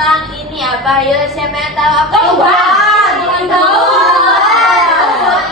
tentang ini apa? Ya, siapa yang tahu apa? Tumbuhan.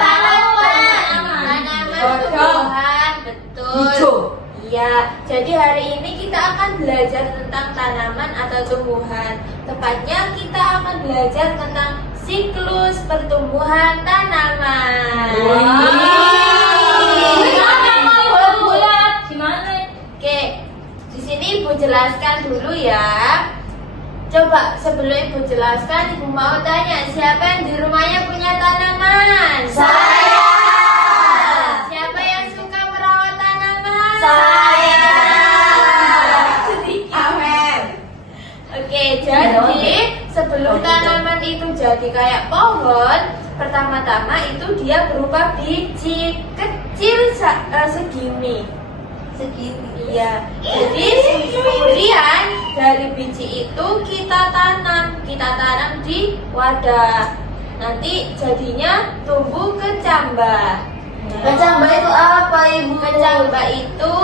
Tanaman, tumbuhan, betul. Iya, jadi hari ini kita akan belajar tentang tanaman atau tumbuhan. Tepatnya kita akan belajar tentang siklus pertumbuhan tanaman. Gimana? Oke, di sini Ibu jelaskan dulu ya. Coba sebelum Ibu jelaskan, Ibu mau tanya siapa yang di rumahnya punya tanaman? Saya. Siapa yang suka merawat tanaman? Saya. Amin. Oke, jadi sebelum tanaman itu jadi kayak pohon, pertama-tama itu dia berupa biji kecil segini. Iya. Jadi kemudian dari biji itu kita tanam di wadah. Nanti jadinya tumbuh kecambah. Kecambah itu apa, Ibu? Kecambah itu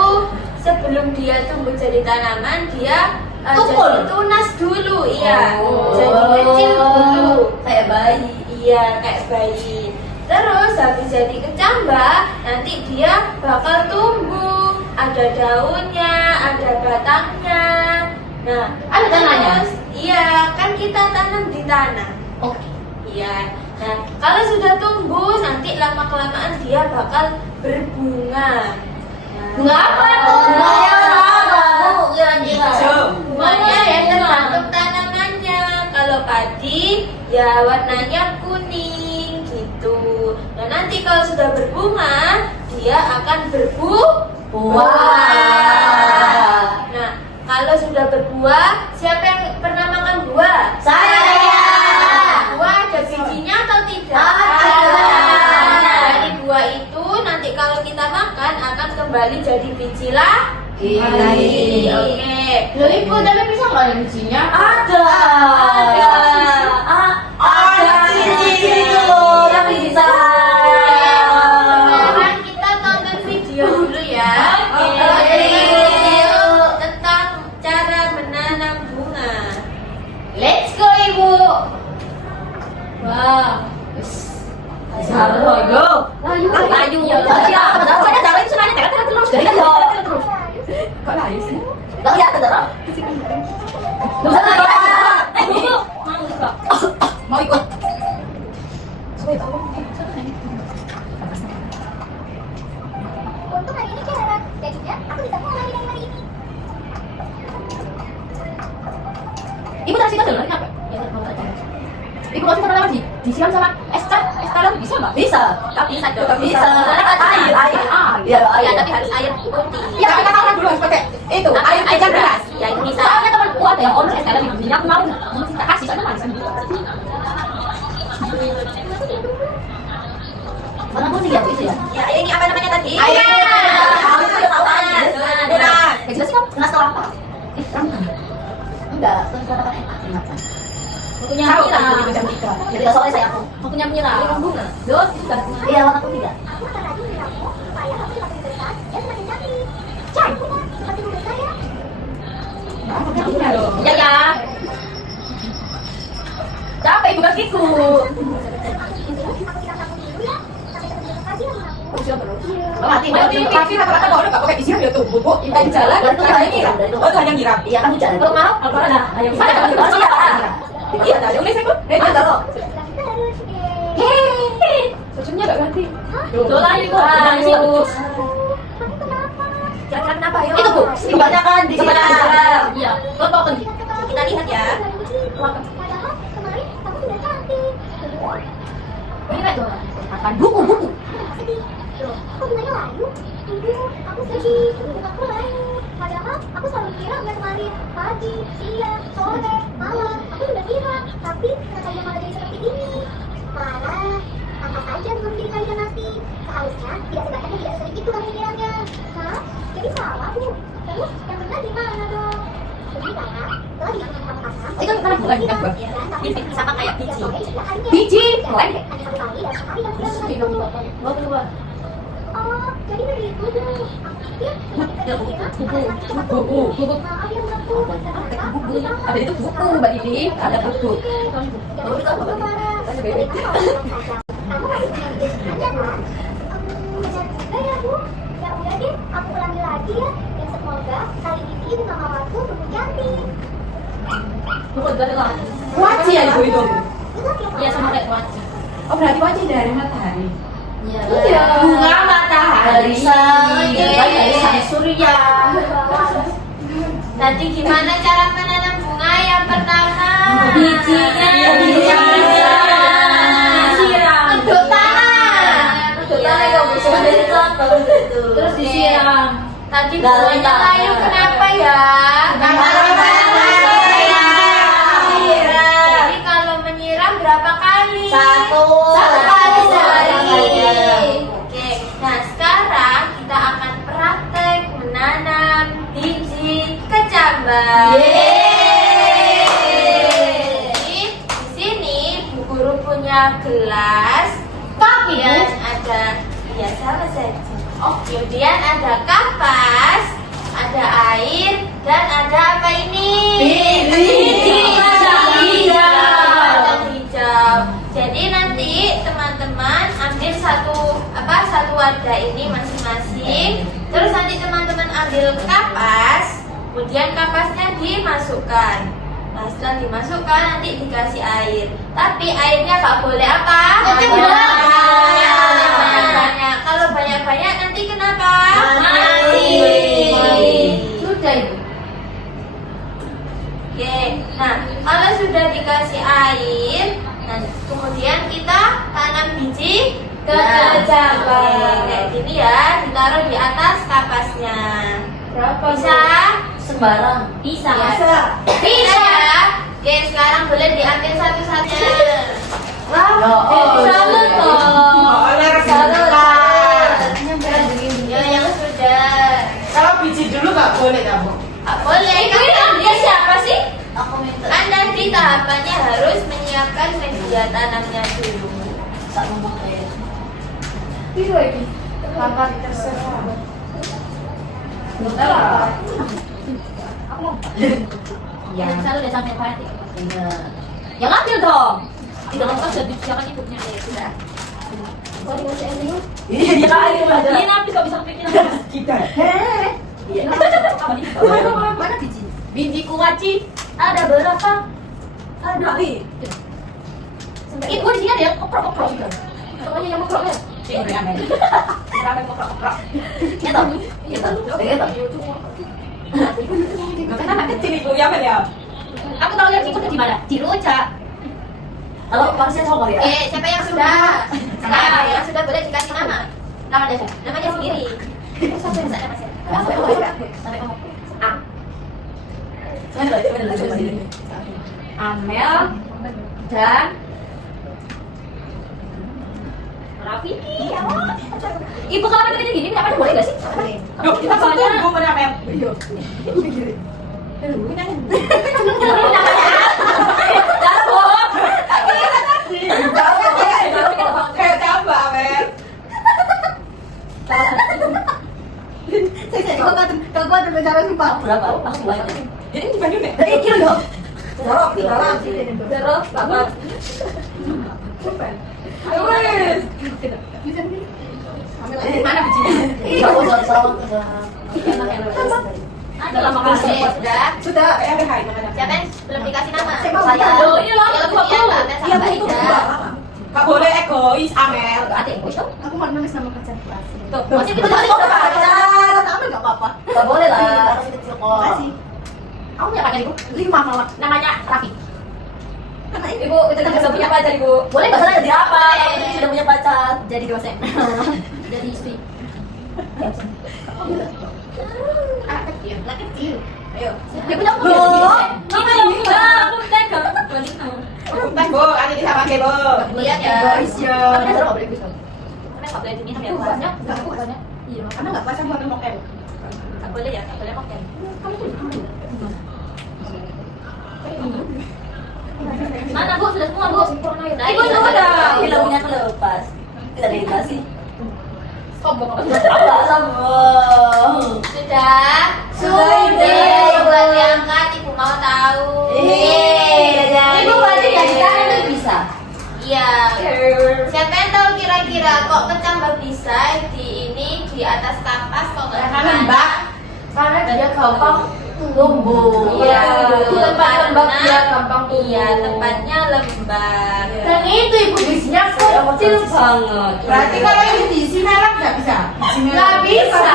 sebelum dia tumbuh jadi tanaman, dia Tukul. jadi tunas dulu, iya. Oh. Jadi kecil dulu. Kayak bayi. Iya, kayak bayi. Terus habis jadi kecambah, nanti dia bakal tumbuh. Ada daunnya, ada batangnya. Nah, Ada tanahnya? terus, iya, kan kita tanam di tanah. Oke. Iya. Nah, kalau sudah tumbuh, nanti lama-kelamaan dia bakal berbunga. Nah, Bunga apa? Bunganya apa, Bu? Kira-kira. Bunganya ya tergantung tanamannya. Kalau padi, ya warnanya kuning gitu. Nah, nanti kalau sudah berbunga, dia akan berbuah. Nah, kalau sudah berbuah, siapa yang pernah makan buah? Saya. Buah ada bijinya atau tidak? Ada. Nah, dari buah itu nanti kalau kita makan akan kembali jadi biji lagi. Oke. Loh, Ibu, tapi bisa nggak ada bijinya? Ada. Ada biji itu loh, yang biji Sekarang kita tonton video dulu ya. Video tentang cara menanam bunga. Let's go, Ibu. Wah. Go. Layu. Saya jalan semuanya terus. Kok layu sih? Enggak kelihatan terus. Mau ikut? Untuk hari ini Kira, jadinya aku bisa mulai dari hari ini. Ibu tak cerita dulu, kenapa? Ibu kasih tanaman disiram sama es teh bisa nggak? Bisa, tapi bisa dong. Bisa. Air. Ya, tapi harus air putih. Iya, kita tahu dulu harus pakai itu air kacang beras. Ya, itu bisa. Soalnya temanku ada yang order es teh di sini, aku mau kita kasih soalnya manis. Warna putih ya, itu ya. Ya, ini apa namanya tadi? Air. Beras. Ya jelas sih kamu jelas tahu apa? Enggak, kata-kata enak. Bukunya Mira. Jadi soalnya saya aku. Bukunya Mira. Ini bunga. Loh, itu kan. Iya, warna putih ya. Aku akan rajin meramu supaya aku semakin besar dan semakin cantik. Cantik, seperti bunda saya. Ya ya. Capek ibu kakiku. Aku tidak takut dulu ya. Sampai ketemu besok pagi lagi aku. Tapi rata-rata kalau nggak pakai disiram ya tuh bubuk di jalan Itu hanya nyiram. Oh itu hanya nyiram. Iya kan hujan. Kalau mau, kalau ada. Ayo. Iya, ada unik saya pun. Taruh. Kita harus Susunya nggak ganti. Tuh lah itu. Ayo. Kamu kenapa? Kira-kira kenapa yuk? Itu Bu, kebanyakan disiram. Iya. Kotokan. Kita lihat ya. Padahal kemarin kamu sudah cantik. Ini kan tuh. Akan buku. Sedih. Loh, kok bunganya layu? Ibu, aku sedih. Bungaku layu. Padahal aku selalu kira bulan kemarin pagi, siang, sore, malam. Aku sudah kira. Tapi kenapa dia malah jadi seperti ini? Parah. Apa saja belum jadi kalian nanti. Seharusnya tidak sebanyak tidak sering itu kamu kiranya. Hah? Jadi salah Bu. Terus yang benar gimana dong? Jadi kan, setelah dimakan sama kakak. Itu kan bukan Iya, bukan. dan tapi Sama kayak biji. Biji. Hanya satu kali dan sekali yang sudah Oh, coba. Oh, Jadi begitu dong. Aku pikir sedikit kira Buku. cepat Buku. tumbuh. Maaf ya menurutku. Ternyata Buku. aku sama. Ada itu buku, Mbak Didi. Ada buku. Kamu itu apa? Kamu masih punya ide aja kan? Benar juga ya Bu. Ya udah deh, aku ulangi lagi ya. Dan semoga kali ini bunga mawarku tumbuh cantik. Buku juga ada. Waji ya ibu itu. Ingat ya Iya, sama kayak wajib. Oh berarti waji dari matahari. Iya. Bunga matahari. Dari sang surya. Nanti gimana cara menanam bunga yang pertama? Bijinya disiram. Keduk tanah. Keduk tanah ya, Bu. Terus disiram. Tadi bunganya layu kenapa ya? Karena jadi kalau menyiram berapa kali? Satu kali sehari. Sehari. Oke, nah sekarang kita akan praktek menanam biji kecambah. Jadi di sini Bu Guru punya gelas, kemudian ada ya sama saja. Kemudian ada kapas, ada air, dan ada apa ini? Kacang hijau. Jadi nanti teman-teman ambil satu wadah ini masing-masing. Terus nanti teman-teman ambil kapas, kemudian kapasnya dimasukkan. Nah, setelah dimasukkan nanti dikasih air. Tapi airnya nggak boleh apa? Banyak. Kalau banyak-banyak nanti kenapa? Mati. Sudah Ibu. Oke. Nah, kalau sudah dikasih air, nah, kemudian kita tanam biji kecambah. Kayak gini ya, ditaruh di atas kapasnya. Bisa? Sembarang. Bisa. Bisa ya. Oke, sekarang boleh diambil satu-satunya. Salut toh. Ya, yang sudah. Kalau biji dulu nggak boleh kamu. Boleh. Dia siapa sih? Aku minta. Kan nanti tahapannya harus menyiapkan media tanamnya dulu. Tak ngomong kayak. Kakak terserah. Ya. Selalu dia sampai hati. Yang ambil dong. Tidak lengkap sudah disiapkan ibunya. Sudah. Iya dia air aja. Ini habis kok bisa bikin. Kita. Mana biji? Biji kuaci. Ada berapa? Ada. Ibu di sini ada yang oprok-oprok juga. Pokoknya yang oprok ya. Ramai oprok-oprok. Gitu. Kan anak kecil ibu ya kan ya. Aku tahu yang itu di mana? Di Rojak. Kalau pasien sama ya. Siapa yang sudah? Sekarang yang sudah boleh dikasih nama. Nama desa. Namanya sendiri. Sampai ngomong. Amel dan Raffi. Ibu kalau pakai gini, apa boleh nggak sih? Yuk kita soalnya tunggu menamel. Kayak tambah Amel. Kalau gua ada bicara sumpah. Berapa? Aku banyak. Jadi dibanding deh. Kira dong. Terus apa? Mana bijinya? Ada lama kasih. Sudah. Ya udah hai namanya. Siapa yang belum dikasih nama? Saya. Oh, ini loh, Yang aku punya aku. Mbak Mel sama itu Ida. Gak boleh egois Amel. Ada yang bocor? Aku mau nulis nama pacar kelas. Tuh, masih kita pacar. Sama enggak apa-apa. Gak boleh lah, harus itu sekolah. Makasih. Kamu punya pacar ibu? 5 malah. Namanya Raffi. Ibu, kita juga punya pacar, Ibu. Boleh nggak salah jadi apa? Aku sudah punya pacar, jadi dosen. Jadi istri. Anak kecil. Ayo. Dia punya aku jadi dosen. Ini loh, aku tega. Teh Bu, ada di sama ke Bu. Lihat ya. Guys, ya. Tapi dasar nggak boleh bisa. Tapi nggak boleh diminum ya, puasnya. Enggak, aku banyak. Iya. Karena enggak puasa gua ambil mokel. Nggak boleh ya, nggak boleh mokel. Mana Bu? Sudah semua Bu? Nah, Ibu ini sudah. sudah. Bila punya kelepas. Tidak ada dikasih. Sombong. Sudah? Buat diangkat, ibu mau tahu. Ibu berarti dari tangan itu bisa. Iya. Siapa yang tahu kira-kira kok kecambah bisa di atas kapas kok nggak Karena bisa? Mbak. Karena dia gampang tumbuh. Iya, Lembab-lembab dia karena- gampang tumbuh. Iya, tempatnya lembab. Dan itu ibu bisinya kecil banget. Berarti kalau ini diisi merek nggak bisa? Nggak bisa.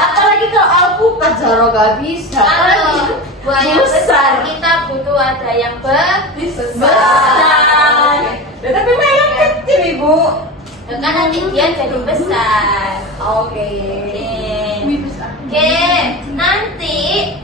Apalagi kalau alpukat Zara nggak bisa. Kalau buah yang besar besar. kita butuh ada yang Besar. Tapi merek kecil ibu. kan nanti dia jadi besar. Oke. Oke, nanti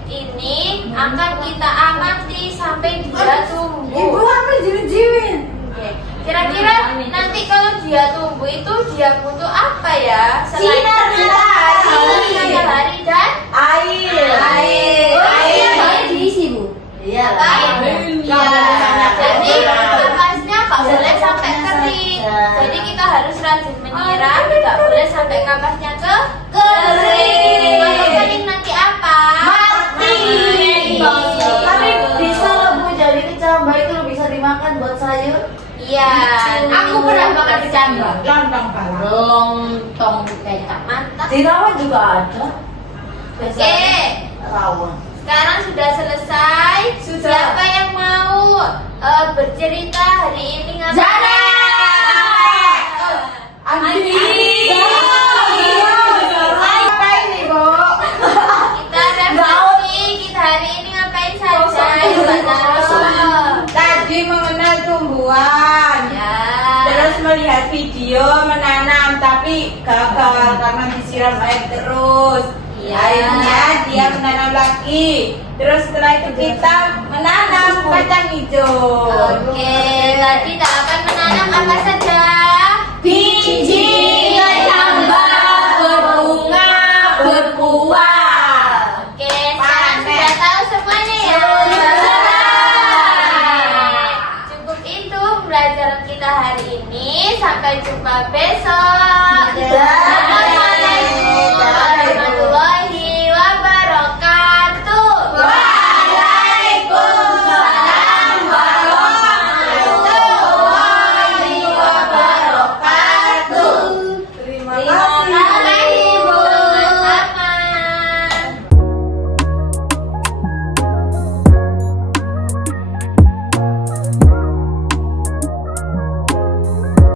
ini akan kita amati sampai dia tumbuh. Ibu apa jiwin-jiwin? Oke. Kira-kira nanti kalau dia tumbuh itu dia butuh apa ya? Sinar matahari. Sinar matahari dan Air. Soalnya diisi bu. Iya. air. Iya. Jadi kapasnya nggak boleh sampai kering. Jadi kita harus rajin menyiram, tidak boleh sampai kapasnya kering. Kalau kering nanti apa? Mati. Tapi bisa loh bu, jadi kecambah itu bisa dimakan buat sayur. Iya. Aku pernah makan kecambah. Lontong pala. Lontong kecap. Mantap. Di rawon juga ada. Oke. Rawon. Sekarang sudah selesai. Sudah. Siapa yang mau bercerita hari ini ngapain? Zara. Andi. Apa ini, Bu? Kita refleksi, kita hari ini ngapain saja? Mbak Zara? Tadi mengenal tumbuhan. Ya. Terus melihat video menanam tapi gagal karena disiram air terus. Iya. Akhirnya dia menanam lagi. Terus setelah itu kita menanam kacang hijau. Oke, tadi tak akan menanam apa saja? Biji.